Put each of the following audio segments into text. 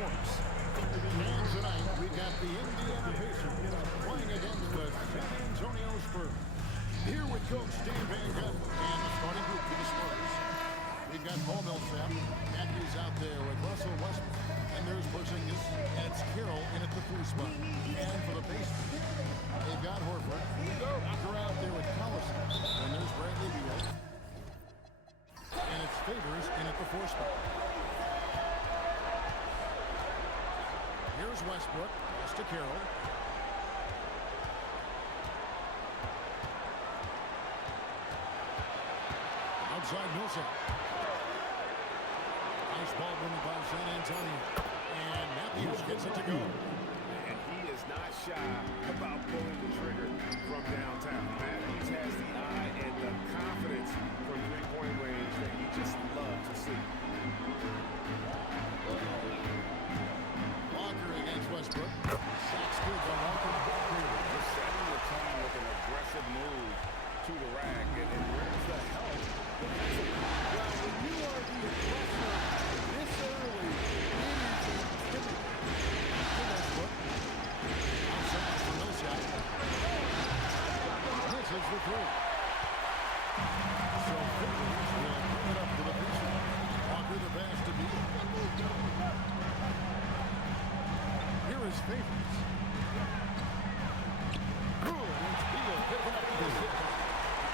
sports. And tonight, we got the Indiana Pacers playing against the San Antonio Spurs. Here with Coach Dan Van Gundy and the starting group for the Spurs. We've got Paul Millsap. Matthews out there with Russell Westbrook. And there's Porzingis. And it's Carroll in at the 3 spot. And for the Pacers, they've got Horford. Walker out there with Collison. And there's Bradley Beal. And it's Favors in at the 4 spot. Here's Westbrook. Pass to Carroll. Outside Millsap. Nice ball movement by San Antonio. And Matthews gets it to go. And he is not shy about pulling the trigger from downtown. Matthews has the eye and the confidence from three-point range that you just love to see. Walker against Westbrook. Shots good by Walker. They're setting the tone with an aggressive move to the rack. And where's the help? Well, when you are the aggressor this early, it is intimidating. Westbrook. Outside for Millsap. Misses the 3. So Favors will bring it up to the Pacers. Walker the pass to Beal. Here is Favors. Good. It's Beal picking up the 6.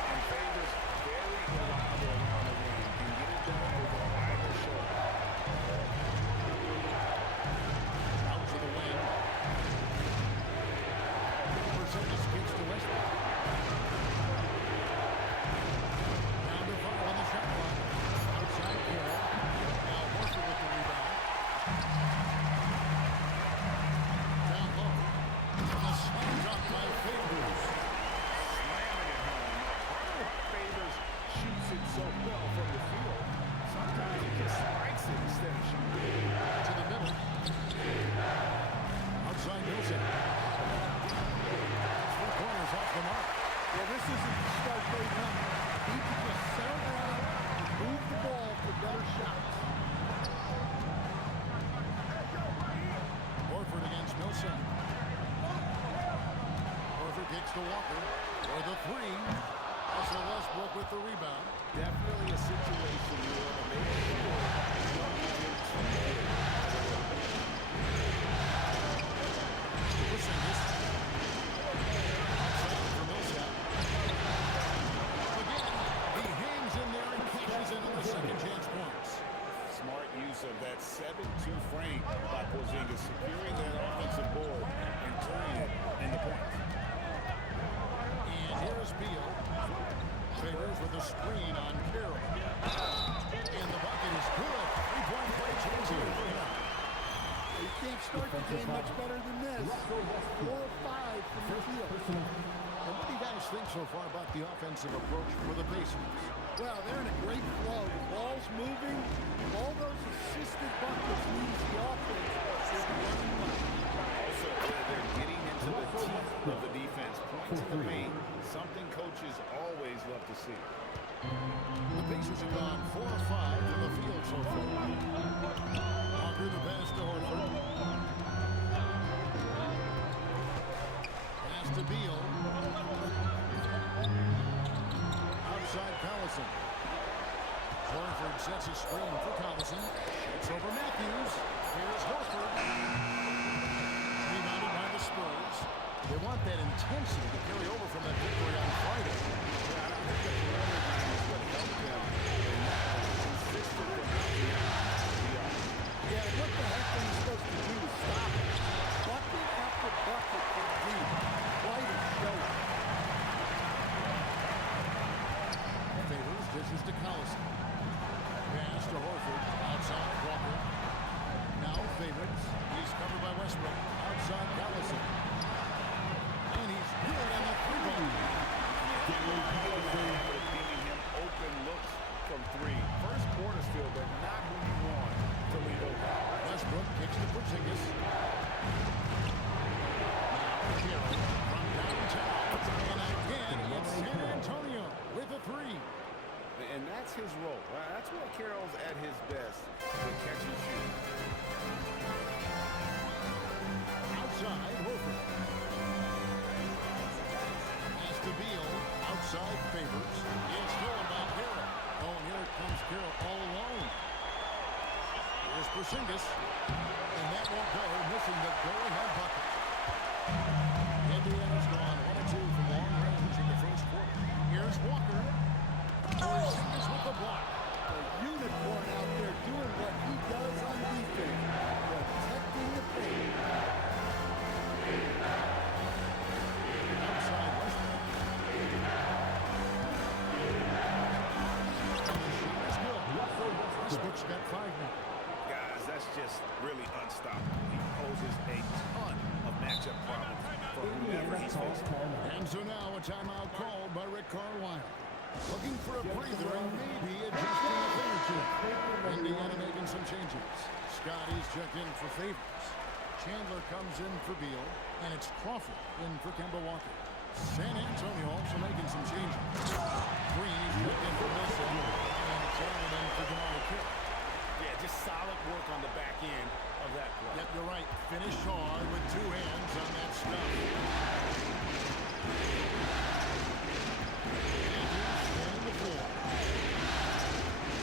And Favors very reliable around the rim. Can get it done over either shoulder. Out to the wing. Porzingis kicks to Westbrook. Down to 5 on the shot clock. Outside Carroll. Now Horford with the rebound. Down low. And a slam drop by Favors. Slamming it home. Favors shoots it so well from the field. Sometimes he just strikes it instead of shooting. To the middle. Outside Millsap. 3 corners off the mark. Yeah, this isn't the start play now. He can just settle down and move the ball for better shots. Horford against Millsap. Horford kicks to Walker for the 3. Also Westbrook with the rebound. Definitely a situation you want to make sure you don't get too late. Porzingis. Outside for Millsap. Again, he hangs in there and cashes in on the second chance points. Smart use of that 7-2 frame by Porzingis, securing that offensive board and turning it into points. And here's Beal. Favors with a screen on Carroll. And the bucket is good. 3-point play changes. You can't start the game much better than this. 4 or 5 from the field. And what do you guys think so far about the offensive approach for the Pacers? Well, they're in a great flow. The ball's moving. All those assisted buckets means the offense is running well. Also, they're getting into the teeth of the defense. Points in the paint, something coaches always love to see. The Pacers have gone 4 or 5 from the field so far. Walker the pass to Horford. Pass to Beal. Outside Collison. Horford sets a screen for Collison. It's over Matthews. Here's Horford. Rebounded by the Spurs. They want that intensity to carry over from that victory on Friday. I don't think the perimeter game is what helped them. And that was consistent throughout the end. Yeah, what the heck are you supposed to do to stop it? Bucket after bucket from deep. Quite a show. Favors dishes to Collison. Pass to Horford. Outside Walker. Now Favors. He's covered by Westbrook. Outside Collison. And he's good on the 3-ball. Giving him open looks from 3. First quarter still, but not who you want to leave open. Westbrook kicks to Porzingis. Now Carroll from downtown. And again, it's San Antonio with a 3. And that's his role. That's where Carroll's at his best, the catch and shoot. like favorites. It's stolen by Carroll. Oh, and here comes Carroll all alone. Here's Porzingis. And that won't go, missing the go-ahead bucket. Indiana's gone 1-2 from long range in the first quarter. Here's Walker. Porzingis with the block. The unicorn out there doing what he does on defense, protecting the paint. Outside Westbrook. And the shot is good. Westbrook's got 5 now. Guys, that's just really unstoppable. He poses a ton of matchup problems for whoever he's facing. And so now a timeout called by Rick Carlisle. Looking for a breather and maybe adjusting a thing or two. Indiana making some changes. Scotty's checked in for Favors. Chandler comes in for Beal. And it's Crawford in for Kemba Walker. San Antonio also making some changes. Green is checked in for Wilson. And it's Allen in for DeMar Carroll. Yeah, just solid work on the back end of that play. Yep, you're right. Finish hard with 2 hands on that stuff.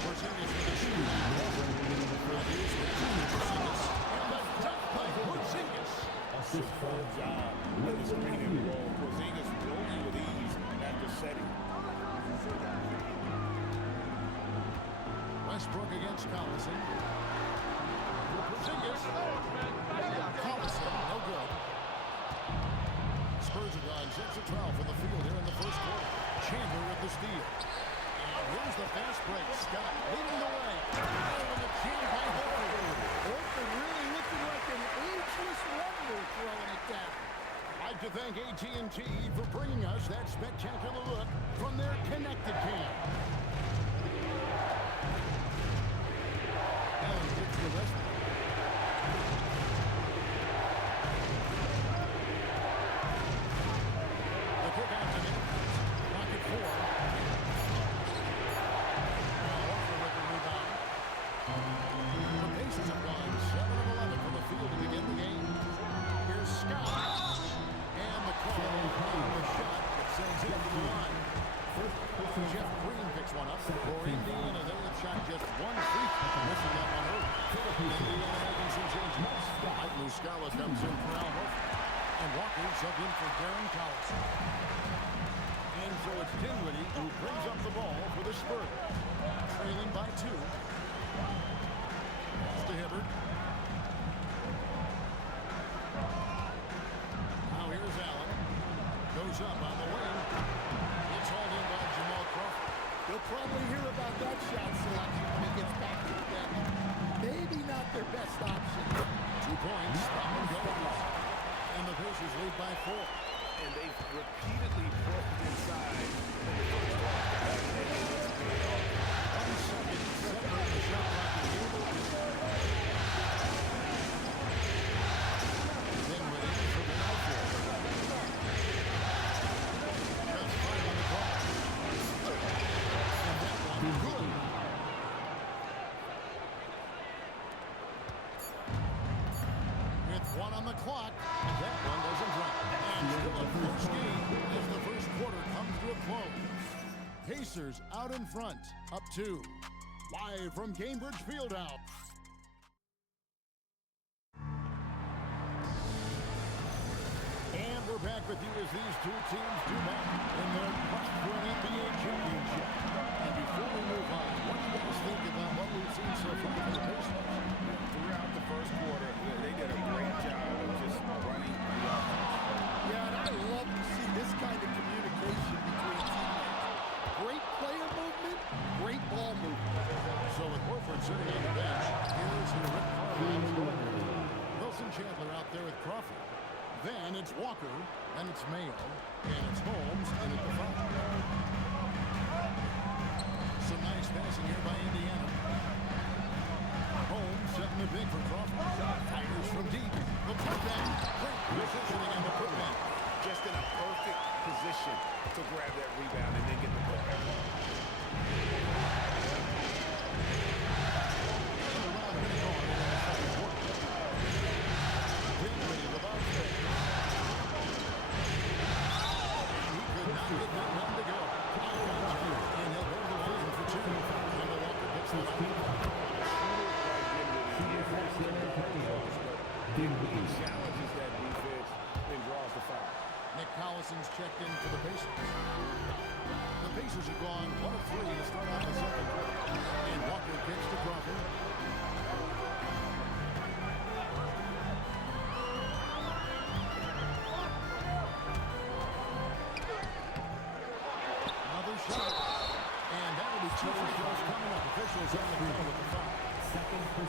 Porzingis with the shoot. Matthews with 2 Porzingis. And the dunk by Porzingis. Superb job with the screen and roll. Porzingis rolling with ease after setting. Westbrook against Collison. Porzingis. Collison, no good. Spurs are gone 6 of 12 from the field here in the first quarter. Chandler with the steal. And here's the fast break. Scott leading the way. Oh, and the jam by Horford. Horford really looking like an ageless wonder throwing it down. I'd like to thank AT&T for bringing us that spectacular look from their connected cam. Allen gets the rest of it. The kick out to Nichols. Pocket 4. Walker with the rebound. The Pacers have won 7 of 11 from the field to begin the game. Here's Scott. And the call on the shot that sends it to the line. Jeff Green picks one up for Indiana. They have shot just 1 free throw, missing that one early. Indiana making some changes. Mike Muscala comes in for Al Horford. And Walker subbed in for Darren Collison. And so it's Dinwiddie who brings up the ball for the Spurs. Trailing by 2. Pass to Hibbert. Now here's Allen. Goes up on the wing. It's hauled in by Jamal Crawford. You'll probably hear about that shot selection when he gets back to the bench. Maybe not their best option. 2 points. Stop and goes. And the Pacers lead by 4. And they've repeatedly broken inside in the first half. 1 second. Separate the shot clock. Then with it for the outfield. Just 5 on the clock. And that one good. With 1 on the clock, that one doesn't drop. And still a close game as the first quarter comes to a close. Pacers out in front, up 2. Live from Cambridge Fieldhouse. And we're back with you as these 2 teams do battle in their quest for an NBA championship. And before we move on, what do you guys think about what we've seen so far from the Pacers? Throughout the first quarter, they did a great job of just running the offense. Yeah, and I love to see this kind of communication between teammates. Great player movement, great ball movement. So with Horford sitting on the bench, here's who Rick Carlisle is going to. Wilson Chandler out there with Crawford. Then it's Walker, and it's Mayo, and it's Holmes, and it's the foul. Some nice passing here by Indiana. Holmes setting the big for Crawford. Fires from deep. The putback. Great positioning on the putback. Just in a perfect position to grab that rebound and then get the ball. Dinwiddie without space. And he could not get that one to go.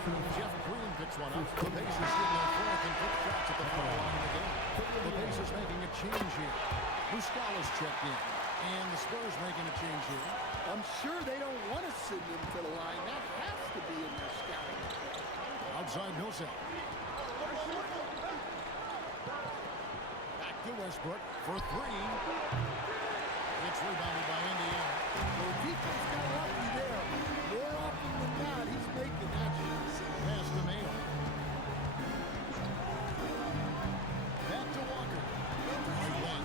Jeff Green picks one up. The Pacers get their fourth and fifth shots at the foul line of the game. The Pacers making a change here. Muscala's checked in. And the Spurs making a change here. I'm sure they don't want to send him to the line. That has to be in their scouting report. Outside Millsap. Back to Westbrook for three. It's rebounded by Indiana. The defense got lucky there. More often than not, he's making that shot. Pass to Mayo. Back to Walker. Right wing.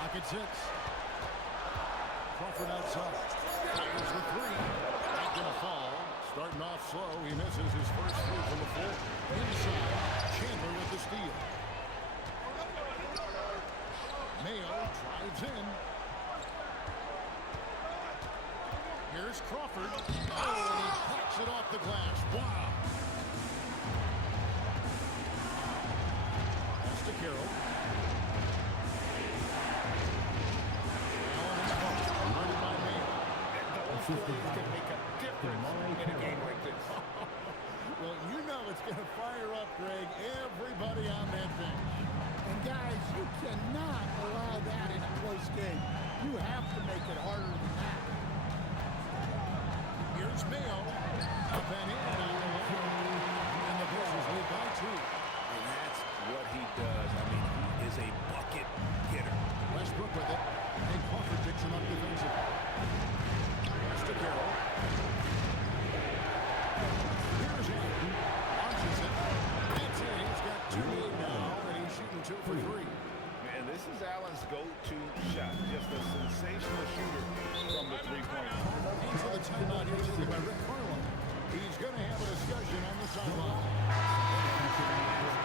Pocket six. Crawford outside. Fires the three. Not gonna fall. Starting off slow. He misses his first three from the floor. Inside. Chandler with the steal. Mayo drives in. Here's Crawford. Oh, and he picks it off the glass. Wow. Pass to Carroll. Allen and Crawford. Guarded by Mayo. Those plays can make a difference in a game like this. Well, you know it's going to fire up, Greg, everybody on that bench. And guys, you cannot allow that in a close game. You have to make it harder than that. Here's Mayo. Up and in on the way. And the Pacers lead by two. And that's what he does. I mean, he is a bucket getter. Westbrook with it. And Crawford picks him up defensively. Pass to Carroll. Here's Allen. Launches it. That's it. He's got 2 now, and he's shooting 2 for 3. Man, this is Allen's go-to shot. Just a sensational shooter from the three-point line. And so the timeout here taken by Rick Carlisle. He's going to have a discussion on the sideline.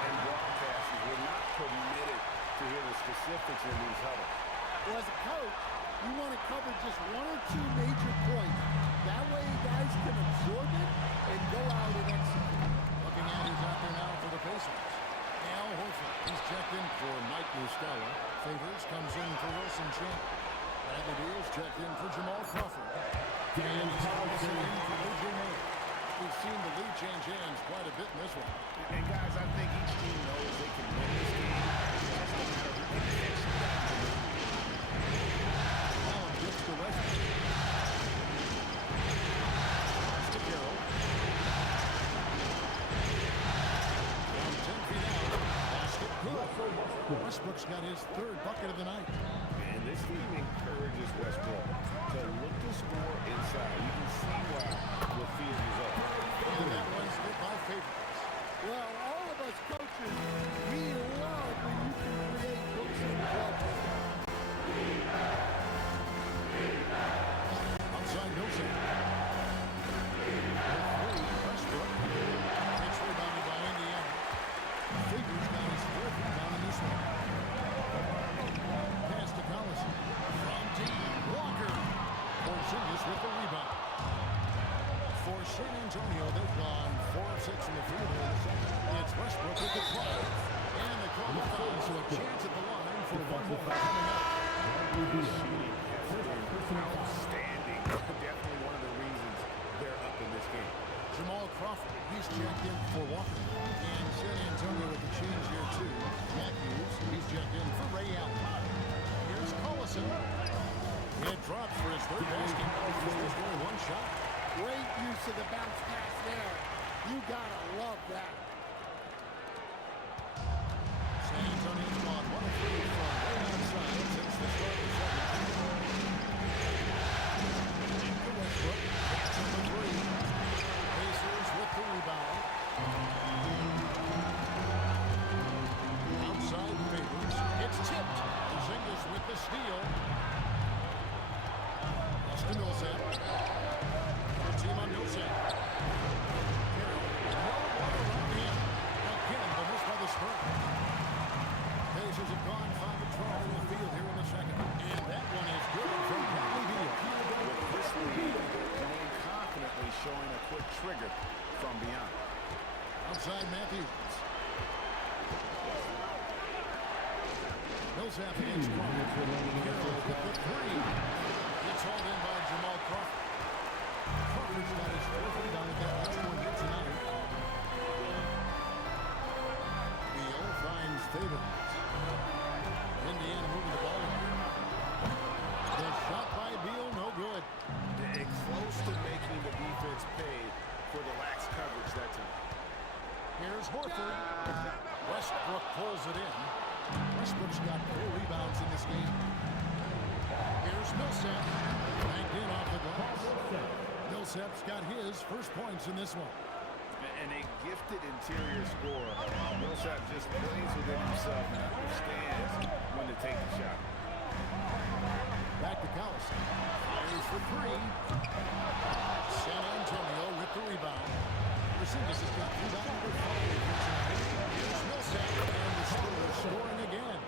And broadcasters were not permitted to hear the specifics in these huddles. Well, as a coach, you want to cover just 1 or 2 major points. That way guys can absorb it and go out and execute. Looking at who's out there now for the Pacers. Al Horford. He's checked in for Mike Muscala. Favors comes in for Wilson Chandler. Bradley Beal's checked in for Jamal Crawford. And Thompson in for A.J. Mayo. We've seen the lead change hands quite a bit in this one. And guys, I think each team knows they can win this game. Just a matter of who can execute. Allen gets to Westbrook. Pass to Carroll. Down 10 feet out. Basket good. Westbrook's got his 3rd bucket of the night. And this team encourages Westbrook to look to score inside. You can see why with these results. And that one's hit by Favors. Well, all of us coaches, we love when you can create books and clubs. Outside Millsap. With 3, Westbrook. It's rebounded by Indiana. Favors got his 3rd rebound in this one. Pass to Collison. From deep. Walker. Porzingis with the rebound. For San Antonio, they've gone 4 of 6 in the field here in the second. It's Westbrook with the drive. And they call the foul, so a chance at the line for 1 more coming up. Outstanding. Definitely one of the reasons they're up in this game. Jamal Crawford, he's checked in for Walker. And San Antonio with the change here, too. Matthews, he's checked in for Ray Allen. Here's Collison. It drops for his 3rd basket. There's only 1 shot. Great use of the bounce pass there. You gotta love that. San Antonio's gone 1 of 3 from way outside since the start of the second. Into Westbrook. That's number 3. Pacers with the rebound. Outside Favors. It's tipped. Porzingis with the steal. Austin Millsap. Good team on Millsap. Carroll. No one around him. Again, the miss by the Spurs. Pacers have gone 5 of 12 in the field here in the second. And that one is good from Bradley Beal. With this lead, they're playing confidently, showing a quick trigger from beyond. Outside Matthews. Millsap against Crawford. Carroll with the 3. It's hauled in by Jamal Crawford. Crawford's got his 4th Here's Horford. Westbrook pulls it in. Westbrook's got 4 rebounds in this game. Here's Millsap. Banked in off the glass. Millsap's got his first points in this one. And a gifted interior scorer. Millsap just plays within himself and understands when to take the shot. Back to Collison. Fires for 3. San Antonio with the rebound. Porzingis has got rebound number 5. Here's Millsap, and the Spurs scoring again.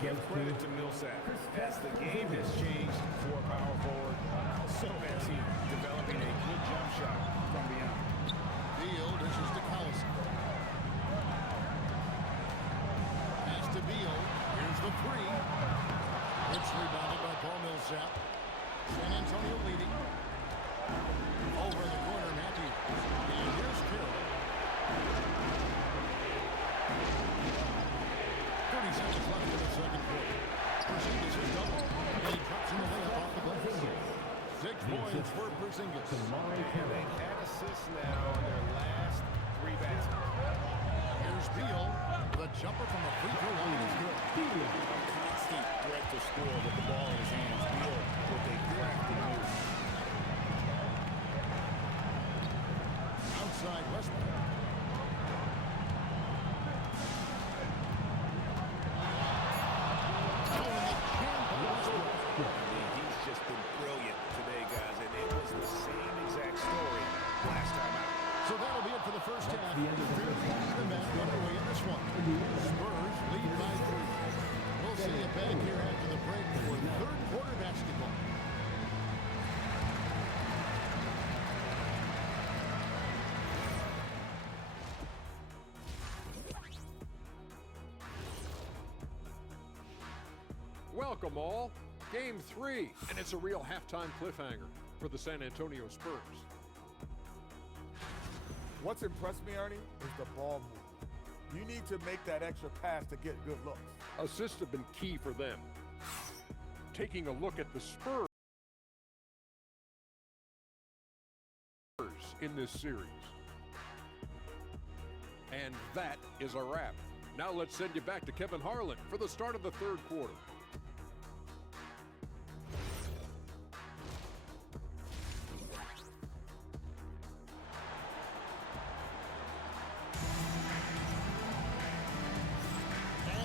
Give credit to Millsap as the game has changed for a power forward. So has he developing a good jump shot from beyond. Beal dishes to Collison. Pass to Beal. Here's the 3. It's rebounded by Paul Millsap. San Antonio leading. Over in the corner, Matthews. And here's Carroll. 30 seconds left in the second quarter. Porzingis is double, and he drops in the layup off the glass. 6 points for Porzingis. And they had assists now on their last 3 baskets. Here's Beal. The jumper from the free throw line is good. Constant threat to score with the ball in his hands. Beal with a crafty move. Outside Westbrook. He's just been brilliant today, guys, and it was the same exact story last time out. So that'll be it for the first half. Fairly even match underway in this one. Spurs lead by 3. We'll see you back here after the break for third quarter basketball. Welcome all. Game 3, and it's a real halftime cliffhanger for the San Antonio Spurs. What's impressed me, Ernie, is the ball movement. You need to make that extra pass to get good looks. Assists have been key for them. Taking a look at the Spurs in this series. And that is a wrap. Now let's send you back to Kevin Harlan for the start of the third quarter.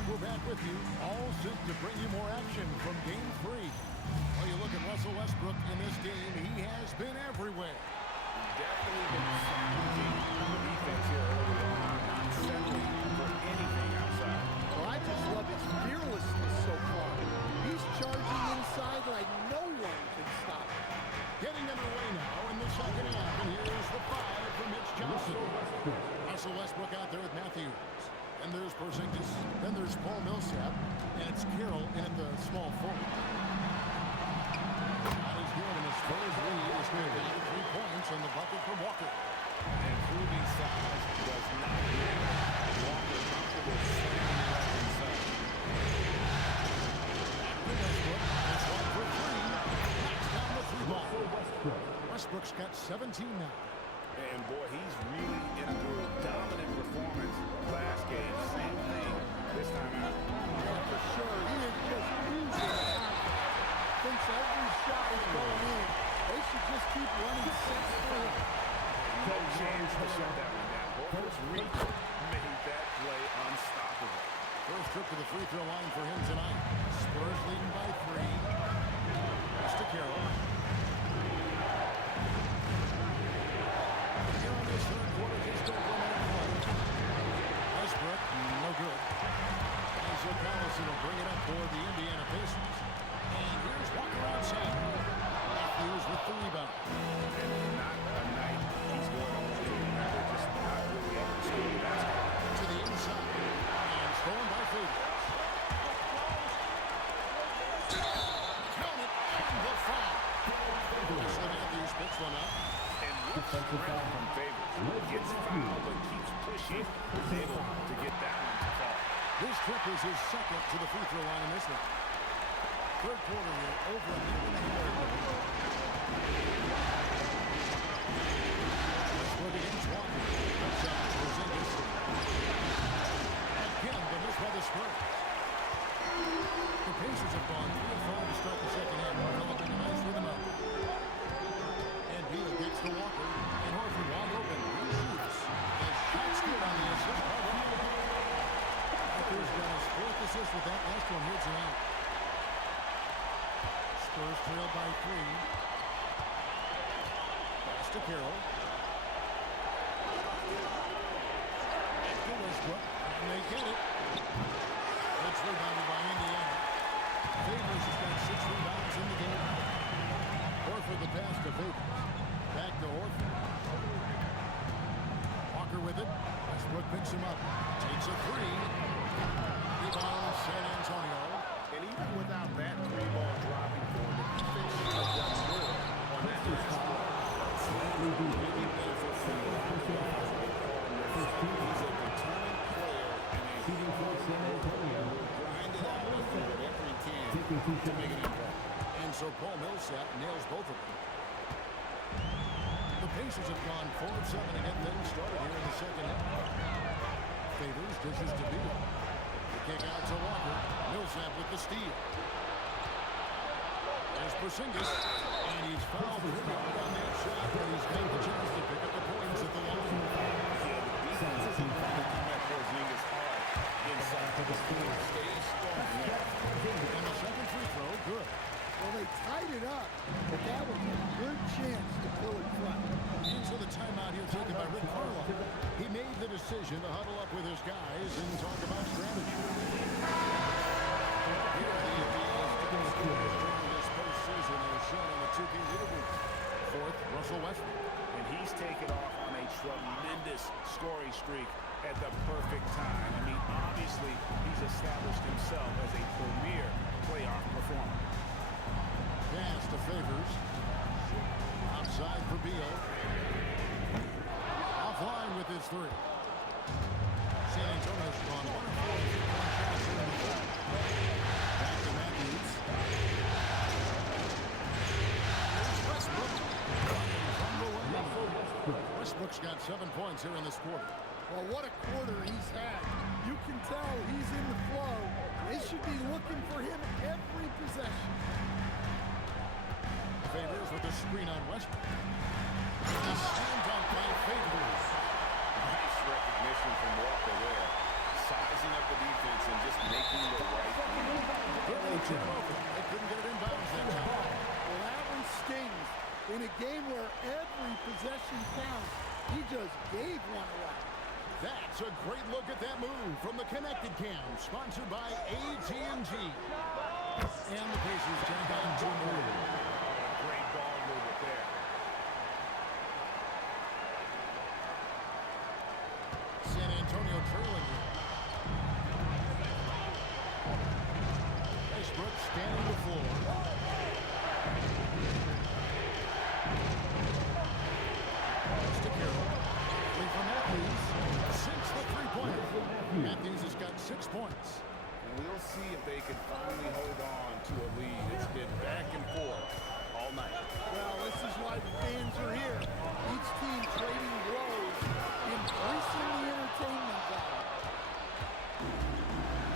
We're back with you, all set to bring you more action from Game 3. Well, you look at Russell Westbrook in this game, he has been everywhere. Definitely been challenging the defense here early on, not settling for anything outside. Well, I just love his fearlessness so far. He's charging inside like no one can stop him. Getting underway now in the second half, and here's the 5 from Mitch Johnson. Russell Westbrook out there with Matthews. And there's Porzingis, then there's Paul Millsap, and it's Carroll in at the small forward. Shot is good, and the Spurs lead is good. 3 points on the bucket from Walker. Improving size does not matter. Walker comfortable slamming right inside. Westbrook, that's 1 for 3. Knocks down the 3 ball. Westbrook's got 17 now. And boy, he's really in a groove. Dominant performance last game. Same thing this time out. Yeah, for sure. He is just oozing confidence. Thinks every shot is going in. They should just keep running 6 for him. No chance to shut that one down. Horford's reach made that play unstoppable. First trip to the free throw line for him tonight. Spurs leading by 3. Pass to Carroll. Here in this third quarter, just over a minute left. Westbrook, no good. Isaac Collison will bring it up for the Indiana Pacers. And here's Walker outside. Matthews with the rebound. And not a night he's going on to. They're just not really able to score the basket. To the inside. And stolen by Favors. Count it, and the foul. Wesley Matthews picks one up. And what strength from Favors. Gets fouled but keeps pushing. Is able to get that one to fall. This trip is his second to the free throw line in this one. Third quarter here, over a minute and a half. Westbrook against Walker. Outside, Porzingis. Carroll. Back to Westbrook. And they get it. It's rebounded by Indiana. Favors has got 6 rebounds in the game. Horford the pass to Favors. Back to Horford. Walker with it. Westbrook picks him up. Takes a 3. Rebound San Antonio. And even without that 3-ball dropping for him, the defense should have done more on that last play. Really benefit from the line of guys that they call him their friend. He's a determined player and a hero who will grind it out and do whatever he can to make an impact. And so Paul Millsap nails both of them. The Pacers have gone 4 of 7 to get things started here in the second half. Favors dishes to Beal. The kick out to Walker. Millsap with the steal. There's Porzingis. And he's fouled pretty hard on that shot, but he's got the chance to pick up the points at the line. Yeah, the defense is in front of him at Porzingis hard inside to the field. Stay strong there. And the second free throw, good. Well, they tied it up, but that was a good chance to pull it front. And so the timeout here taken by Rick Carlisle. He made the decision to huddle up with his guys and talk about strategy. Here are the Indiana's top scorers during this postseason as shown on the 2K leaderboard. 4th, Russell Westbrook. And he's taken off on a tremendous scoring streak at the perfect time. I mean, obviously, he's established himself as a premier playoff performer. Pass to Favors. Outside for Beal. Offline with his 3. San Antonio's gone 1 of 4 3-point shots here in the third. Back to Matthews. Here's Westbrook. From the wing. Westbrook's got 7 points here in this quarter. Well, what a quarter he's had. You can tell he's in the flow. They should be looking for him every possession. Favors with the screen on Westbrook. And a slam dunk by Favors. Nice recognition from Walker there. Sizing up the defense and just making the right move. They couldn't get it in bounds that time. Well, that one stings. In a game where every possession counts, he just gave one away. That's a great look at that move from the Connected Cam, sponsored by AT&T. And the Pacers turn down 2 more. Great ball movement there. San Antonio trailing here. Westbrook scanning the floor. Pass to Carroll. 3 for Matthews. Sinks the 3-pointer. Matthews has got 6 points. And we'll see if they can finally hold on to a lead. It's been back and forth all night. Well, this is why the fans are here. Each team trading blows, increasing the entertainment value.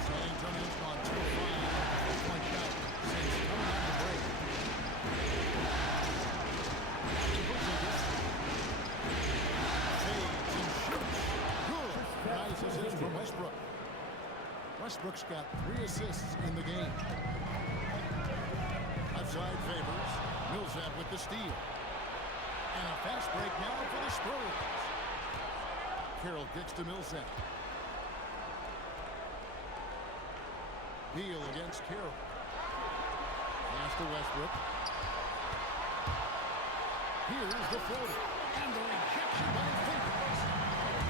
San Antonio's gone 2 of 5 3-point shot since coming out of the break. Porzingis. Fades and shoots. Good. Nice assist from Westbrook. Westbrook's got 3 assists in the game. Outside Favors. Millsap with the steal. And a fast break now for the Spurs. Carroll gets to Millsap. Beal against Carroll. Pass to Westbrook. Here's the floater. And the rejection by Favors.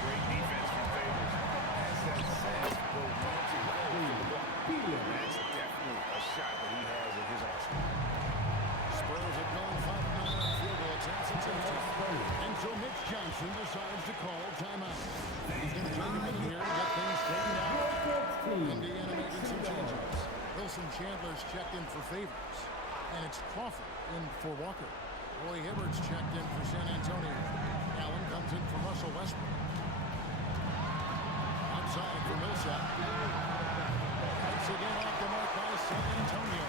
Great defense from Favors. Has that sense for wanting to go. That's definitely a shot that he has in his arsenal. Spurs have gone 5-9 on field goal attempts since halftime. And so Mitch Johnson decides to call timeout. He's going to take a minute here to get things straightened out. Indiana making some changes. Wilson Chandler's checked in for Favors. And it's Crawford in for Walker. Roy Hibbert's checked in for San Antonio. Allen comes in for Russell Westbrook. Outside for Millsap. Once again off the mark by San Antonio.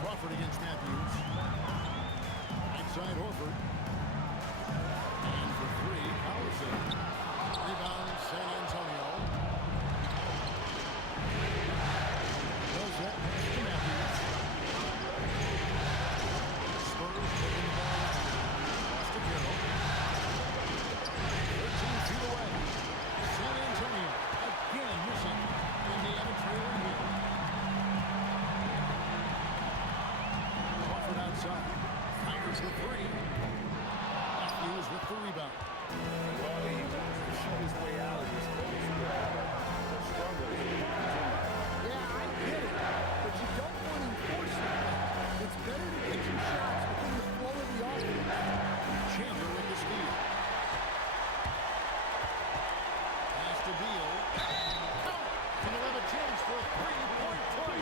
Crawford against Matthews. Outside Horford. And for 3, Collison. Rebound San Antonio. Millsap pass to Matthews. Here's the three. Matthews with the rebound. Well, he wants to shoot his way out of this close struggle. Yeah, I get it, but you don't want to enforce it. It's better to get your shots within the flow of the offense. Chandler with the steal. Pass to Beal. And they'll have a chance for a three-point play.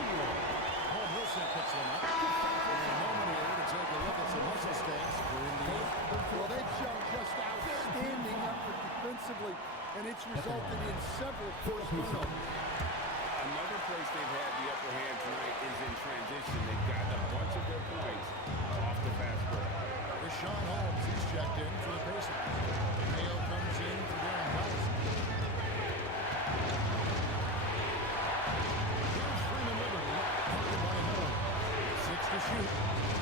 Paul Wilson picks them up. And a moment here to take a look at some hustle stats for Indiana. Well, they've shown just outstanding effort defensively, and it's resulted in several first turnovers. Another place they've had the upper hand tonight is in transition. They've gotten a bunch of their points off the fast break. Rashawn Holmes, he's checked in for the Pacers. Mayo comes in for Darren Collison. Here's Freeman Liberty, guarded by Holmes. 6 to shoot.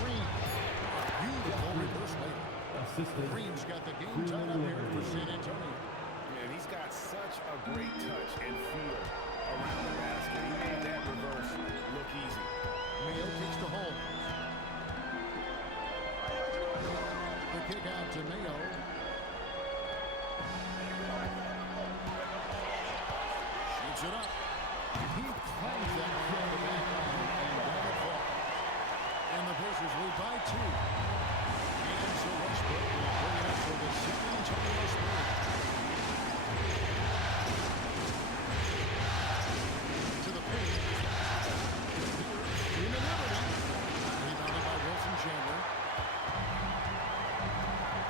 Green. A beautiful reverse layup. Green's got the game tied up here for San Antonio. Man, he's got such a great touch and feel around the basket. He made that reverse look easy. Mayo kicks to Holmes. The kick out to Mayo. Shoots it up. He climbs that one on the back line and down it falls. And the Pacers lead by 2. And so Westbrook will bring it up for the San Antonio Spurs. To the paint. Freeman Liberty. Rebounded by Wilson Chandler.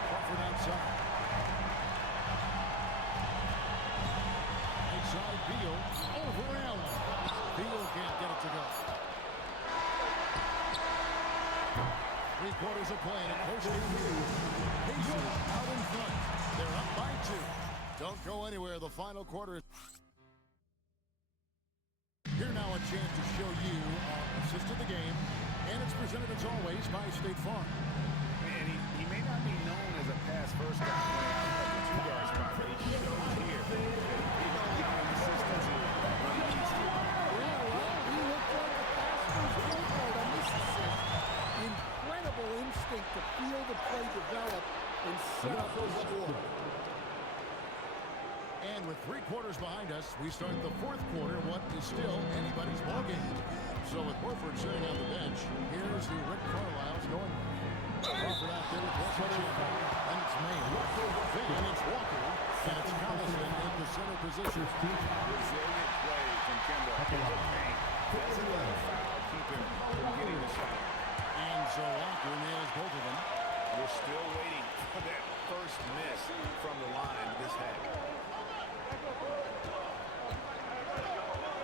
Crawford outside. Outside Beal. Over Allen. Beal can't get it to go. 3 quarters of play and a close game here. Pacers out in front. They're up by 2. Don't go anywhere. The final quarter. Here now a chance to show you our assist of the game. And it's presented as always by State Farm. And he may not be known as a pass-first guy playing out of the two-guard spot, but he shows here that he knows how to assist the two when he needs to. Yeah, well, he looked like a pass-first point guard on this assist. Incredible instinct to feel the play develop and set up the score. And with 3 quarters behind us, we start the 4th quarter, what is still anybody's ballgame. So with Horford sitting on the bench, here's who Rick Carlisle's going with. Horford out there with Wilson Chandler, and it's Mayo. Then it's Walker, and it's Collison in the center position. Resilient play from Kemba in the paint. Doesn't let a foul keep him from getting the shot. And so Walker nails both of them. We're still waiting for that first miss from the line this half.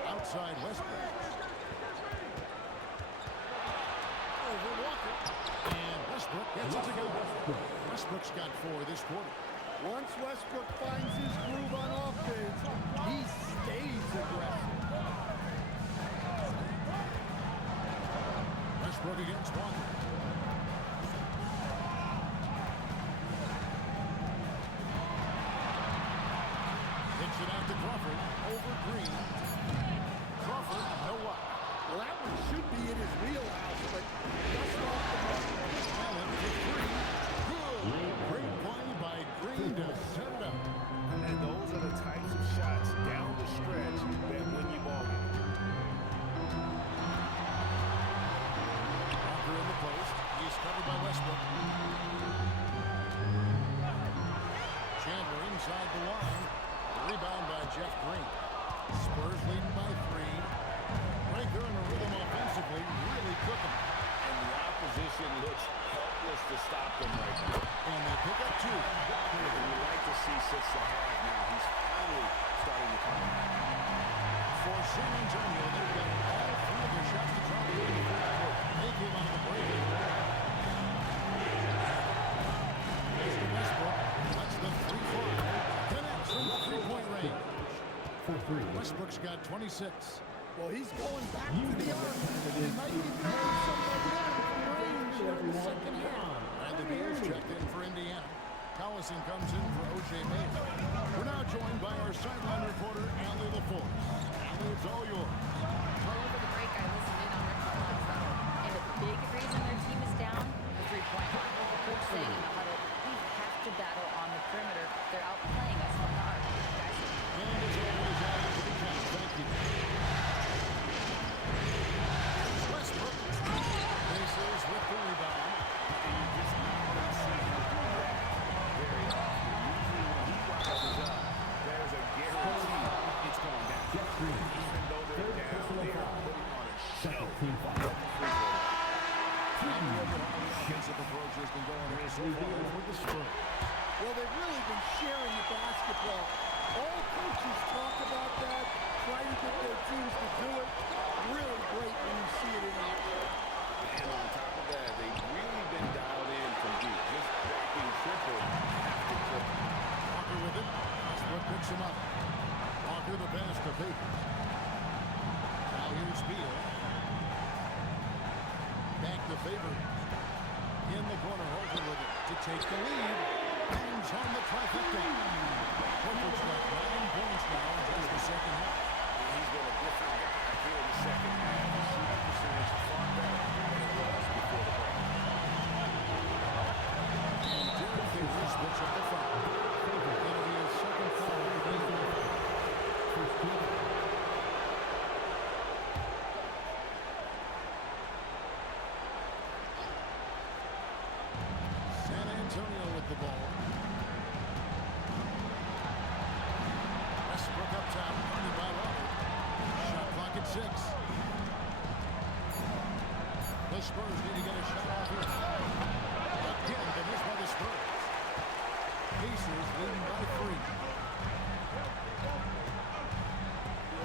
Outside Westbrook. Over Walker. And Westbrook gets it to go. Westbrook's got 4 this quarter. Once Westbrook finds his groove on offense, he stays aggressive. Westbrook against Walker. Hits it out to Crawford. Over Green. Crawford, no luck. Well, that one should be in his wheelhouse, but just off the mark. Allen for 3. Good. Great play by Green to set it up. And those are the types of shots down the stretch that win you ball games. Walker in the post. He's covered by Westbrook. Chandler inside the line. Rebound by Jeff Green. Spurs leading by 3. Right there in the rhythm offensively, really cooking. And the opposition looks helpless to stop them right now. And they pick up 2. And you like to see 6 to have now. He's finally starting to come. For San Antonio, they've got all 3 of their shots to try to win in the 4th quarter. They came out of the break. Mr. Westbrook lets the 3 fly. Connects from the 3-point range. Westbrook's got 26. Well, he's going back to the arc. He might be throwing some momentum from range here in the second half. Bradley Beal's checked in for Indiana. Collison comes in for O.J. Mayo. We're now joined by our sideline reporter, Allie LaForce. Allie, it's all yours. Well, over the break, I listened in on Rick Carlisle, and a big reason their team is down, the three-point line. so far for the Spurs. Well, they've really been sharing the basketball. All coaches talk about that, try to get their teams to do it. Really great when you see it in action. And on top of that, they've really been dialed in from deep, just dropping triple after triple. Walker with it. Westbrook picks him up. Walker the pass to Favors. Now here's Beal. Back to Favors. In the corner, Holder with it to take the lead. Hangs on the trifecta. Horford's got 9 points now in just the second half. He's been a different guy here in the second half. His shooting percentage is far better than it was before the break. And Derek Favors picks up the foul. That'll be his second foul of the game. San Antonio with the ball. Westbrook up top, guarded by Walker. Shot clock at 6. The Spurs need to get a shot off here. Again, but missed by the Spurs. Pacers leading by 3.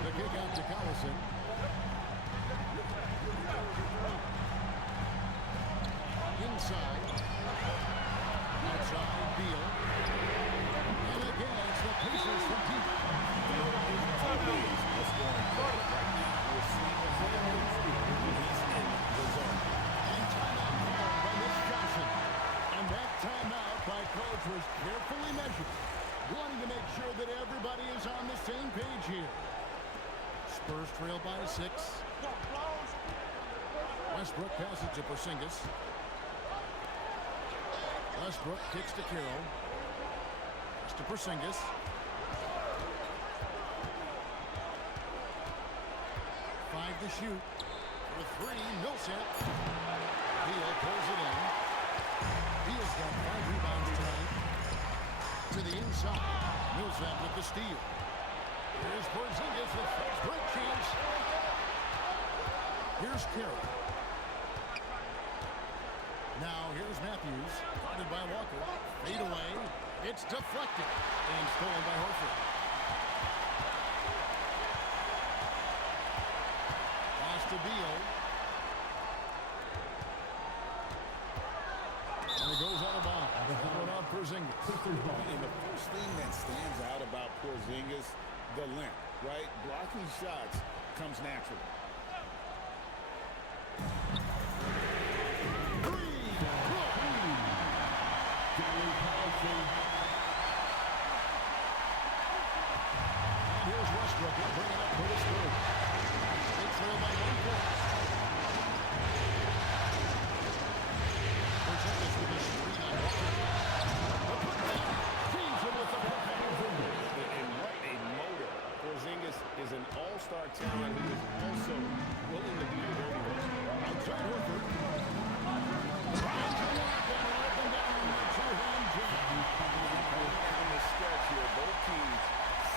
The kick out to Collison. Inside. Outside, Beal. And again, it's the Pacers from deep. And timeout called by Mitch Johnson. And that timeout by coach was carefully measured, wanting to make sure that everybody is on the same page here. Spurs trail by 6. Westbrook passes to Porzingis. Westbrook kicks to Carroll. Pass to Porzingis. Five to shoot. For 3, Millsap. Beal pulls it in. Beal's got 5 rebounds tonight. To the inside. Millsap with the steal. Here's Porzingis with first break chance. Here's Carroll. Now here's Matthews, guarded by Walker. Fade away. It's deflected and stolen by Horford. Pass to Beal. And it goes out of bounds. Thrown out Porzingis. And the first thing that stands out about Porzingis, the length, right? Blocking shots comes natural. Here's Westbrook. He'll bring it up for the Spurs. They trail by 1 point. Porzingis with a screen on Walker. The putdown. Feeds him with the perfect finger. And what a motor. Porzingis is an all-star talent who is also willing to be a dirty worker. Outside Horford. Trying to lock and up and down. Two-hand jam. Down the stretch here, both teams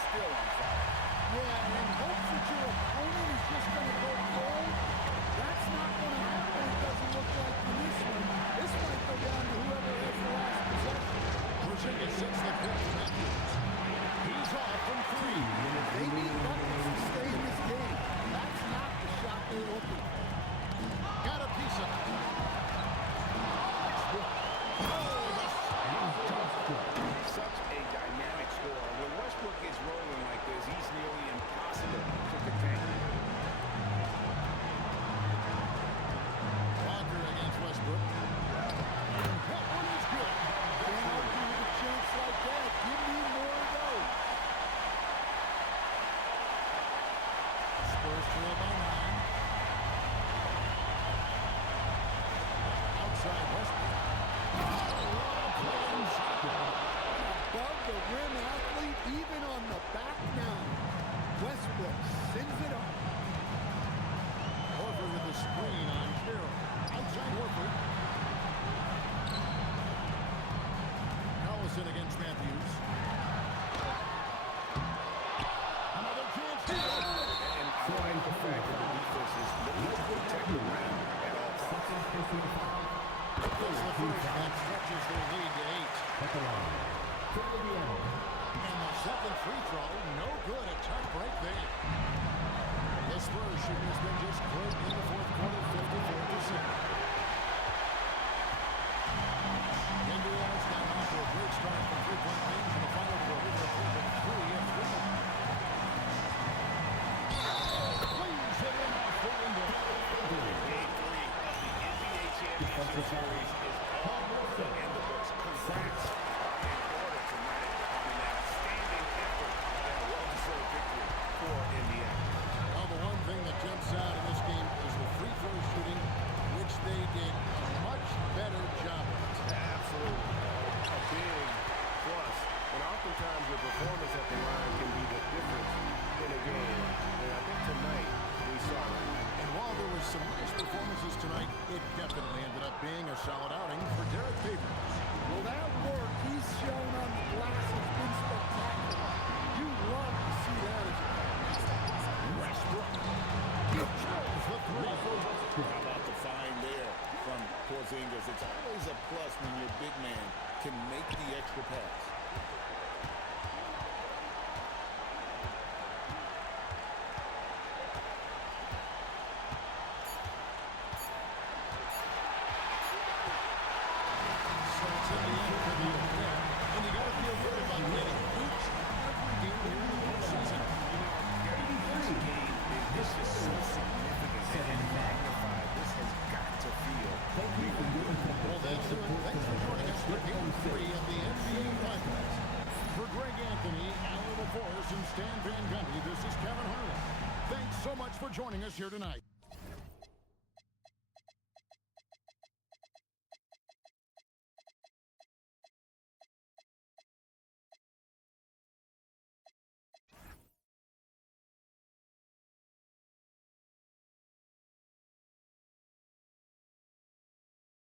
still on fire. Yeah, and hopes that your opponent is just going to go cold. That's not going to happen. It doesn't look like in this one. This might go down to whoever has the last possession. Porzingis sets the pick to Matthews. He's off from 3. They need buckets to stay in this game. That's not the shot they're looking for. Got a piece of it. Such a dynamic scorer. When Westbrook is rolling like this, he's nearly impossible to contain. Walker against Westbrook. That one is good. Can't argue with a chance like that. Give me more of those. Spurs trail by 9. Outside Westbrook. Above the rim athlete, even on the back now. Westbrook sends it up. Horford with the screen on Carroll. Outside Horford. Collison against Matthews. Another chance here. And I like the fact that the defense is looking to protect the rim at all costs. That's the first that stretches their lead to 8. And the second free throw, no good. A tough break there. The Spurs shooting has been just great in the fourth quarter, 54%. Indiana's gotten off to a great start from three-point range in the final quarter. They're proving 3 of 3. Cleans it in off the window. Game 3 of the NBA Championship Series is almost in the books. Congrats in order tonight on an outstanding effort and a well-deserved victory for Indiana. Well, the one thing that jumps out in this game is the free throw shooting, which they did a much better job of. Absolutely. A big plus. And oftentimes your performance at the line can be the difference in a game. And I think tonight we saw that. And while there were some nice performances tonight, it definitely ended up being a solid outing for Derek Favors. Well, that work he's shown on the glass has been spectacular. You love to see that as a Westbrook. He drills the three. How about the find there from Porzingis? It's always a plus when your big man can make the extra pass. So it's in the end for the year. And you got to feel good about winning each and every game here in the postseason. This is so significant and magnified. This has got to feel Well, that's it. Thanks for joining us for Game 3 of the NBA Finals. For Greg Anthony, Alan LaForce, and Stan Van Gundy, this is Kevin Harlan. Thanks so much for joining us here tonight.